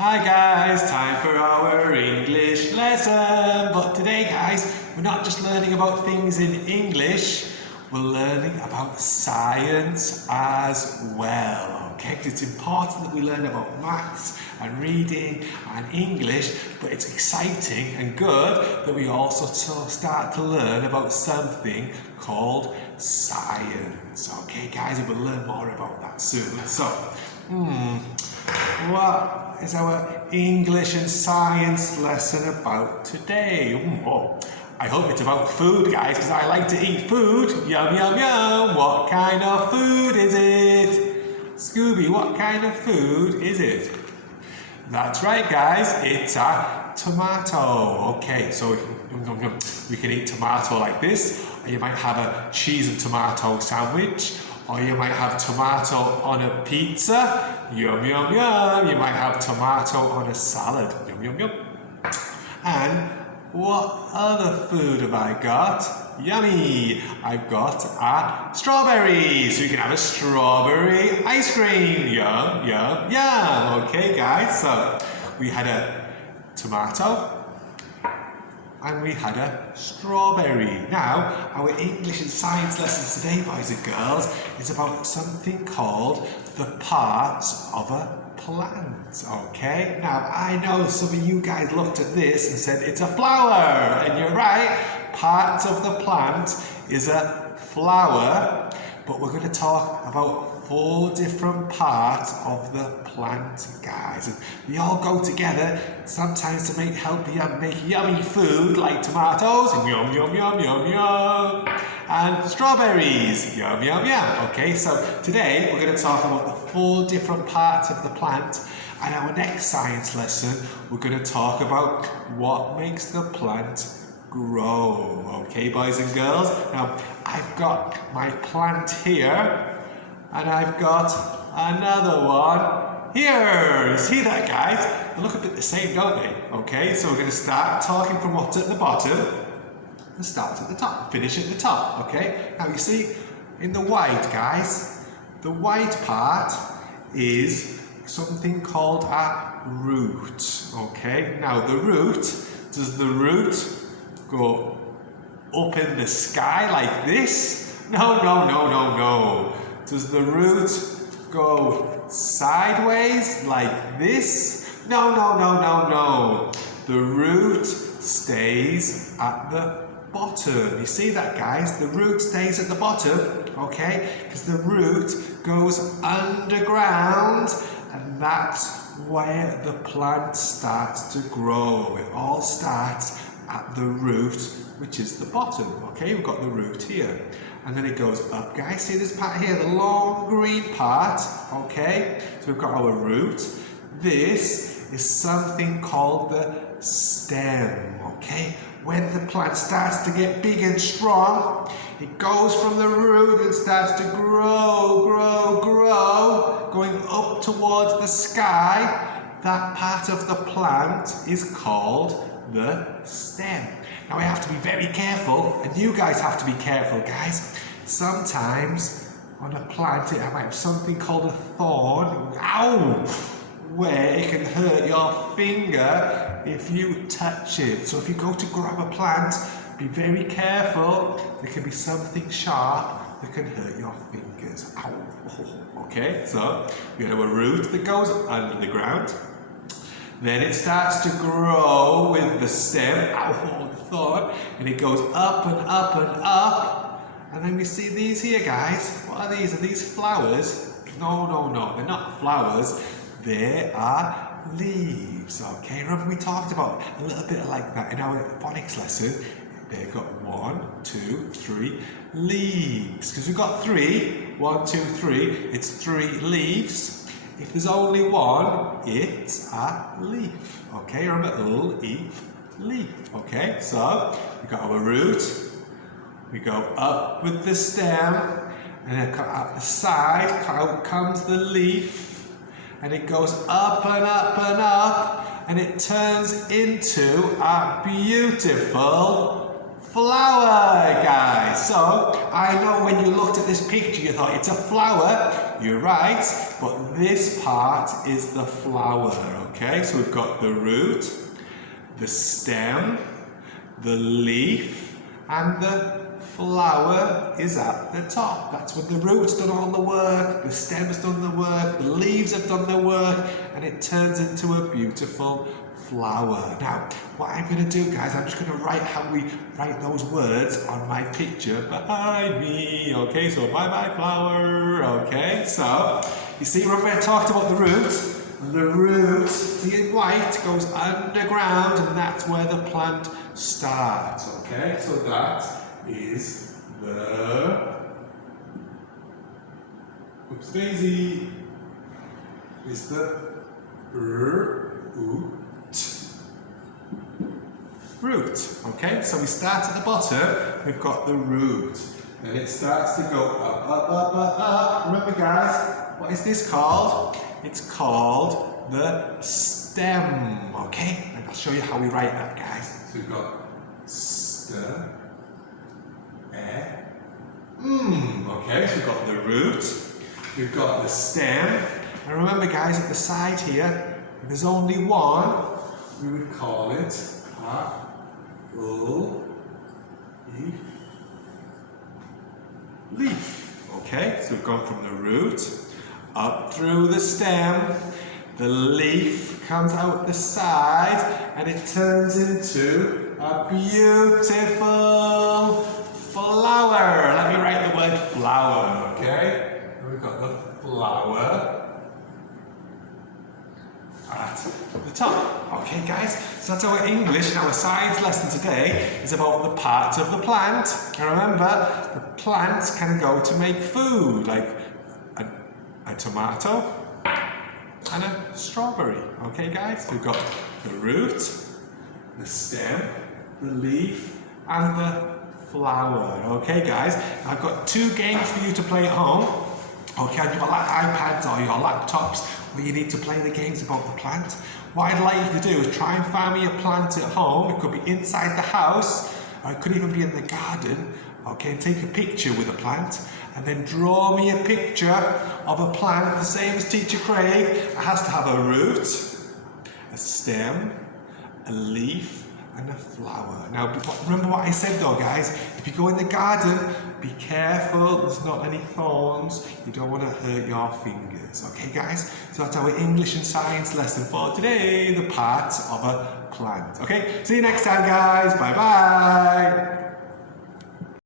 Hi guys, time for our English lesson. But today guys, we're not just learning about things in English, we're learning about science as well. Okay, 'cause it's important that we learn about maths and reading and English, but it's exciting and good that we also start to learn about something called science. Okay guys, we'll learn more about that soon. So, what is our English and science lesson about today? I hope it's about food, guys, because I like to eat food. Yum, yum, yum. What kind of food is it? Scooby, what kind of food is it? That's right, guys. It's a tomato. Okay, so we can eat tomato like this, or you might have a cheese and tomato sandwich, or you might have tomato on a pizza. Yum, yum, yum. You might have tomato on a salad. Yum, yum, yum. And what other food have I got? Yummy! I've got a strawberry. So you can have a strawberry ice cream. Yum, yum, yum. Okay, guys. So we had a tomato, and we had a strawberry. Now, our English and science lessons today, boys and girls, is about something called the parts of a plant. Okay? Now, I know some of you guys looked at this and said it's a flower, and you're right. Parts of the plant is a flower, but we're going to talk about 4 different parts of the plant, guys. And they all go together sometimes to help you make yummy food like tomatoes, yum, yum, yum, yum, yum, and strawberries, yum, yum, yum. Okay, so today we're going to talk about the 4 different parts of the plant, and our next science lesson we're going to talk about what makes the plant grow. Okay, boys and girls? Now, I've got my plant here, and I've got another one here. You see that, guys? They look a bit the same, don't they? Okay, so we're going to start talking from what's at the bottom and start at the top, finish at the top. Okay, now you see in the white, guys, the white part is something called a root. Okay, now the root, does the root go up in the sky like this? No, no, no, no, no. Does the root go sideways like this? No, no, no, no, no. The root stays at the bottom. You see that, guys? The root stays at the bottom, okay? Because the root goes underground, and that's where the plant starts to grow. It all starts at the root, which is the bottom. Okay, we've got the root here. And then it goes up, guys. See this part here, the long green part, okay? So we've got our root. This is something called the stem, okay? When the plant starts to get big and strong, it goes from the root and starts to grow, grow, grow, going up towards the sky. That part of the plant is called the stem. Now I have to be very careful, and you guys have to be careful, guys. Sometimes on a plant it might have something called a thorn, ow, where it can hurt your finger if you touch it. So if you go to grab a plant, be very careful. There can be something sharp that can hurt your fingers. Ow. Okay, so we have a root that goes under the ground. Then it starts to grow with the stem, thorn, and it goes up and up and up. And then we see these here, guys. What are these? Are these flowers? No, no, no. They're not flowers. They are leaves. Okay, remember we talked about a little bit like that in our phonics lesson. They've got 1, 2, 3 leaves. Because we've got 3. 1, 2, 3. It's 3 leaves. If there's only one, it's a leaf. Okay, remember, leaf. Okay, so we've got our root. We go up with the stem, and then at the side out comes the leaf, and it goes up and up and up, and it turns into a beautiful flower, guys. So, I know when you looked at this picture you thought it's a flower. You're right, but this part is the flower, okay? So we've got the root, the stem, the leaf, and the flower is at the top. That's when the root's done all the work, the stem's done the work, the leaves have done the work, and it turns into a beautiful flower. Now, what I'm going to do, guys, I'm just going to write how we write those words on my picture behind me. Okay, so bye-bye flower. Okay, so you see, remember I talked about the root? The root, see in white, goes underground, and that's where the plant starts. Okay, so that is the oops daisy is the root. Okay, so we start at the bottom, we've got the root. Then it starts to go up, up, up, up, up. Remember guys, what is this called? It's called the stem, okay? And I'll show you how we write that, guys. So we've got stem, okay, so we've got the root, we've got the stem, and remember guys, at the side here, if there's only one, we would call it a leaf. Okay, so we've gone from the root up through the stem, the leaf comes out the side, and it turns into a beautiful flower. Let me write the word flower, okay? We've got the flower at the top. Okay guys, so that's our English and our science lesson today is about the parts of the plant. And remember, the plants can go to make food, like a tomato and a strawberry. Okay guys, we've got the root, the stem, the leaf, and the flower. Okay guys, I've got 2 games for you to play at home. Okay, on your iPads or your laptops where you need to play the games about the plant. What I'd like you to do is try and find me a plant at home. It could be inside the house, or it could even be in the garden. Okay, and take a picture with a plant, and then draw me a picture of a plant the same as Teacher Craig. It has to have a root, a stem, a leaf, and a flower. Now, remember what I said though, guys. If you go in the garden, be careful, there's not any thorns. You don't want to hurt your fingers. Okay, guys? So that's our English and science lesson for today, the parts of a plant. Okay, see you next time, guys. Bye-bye.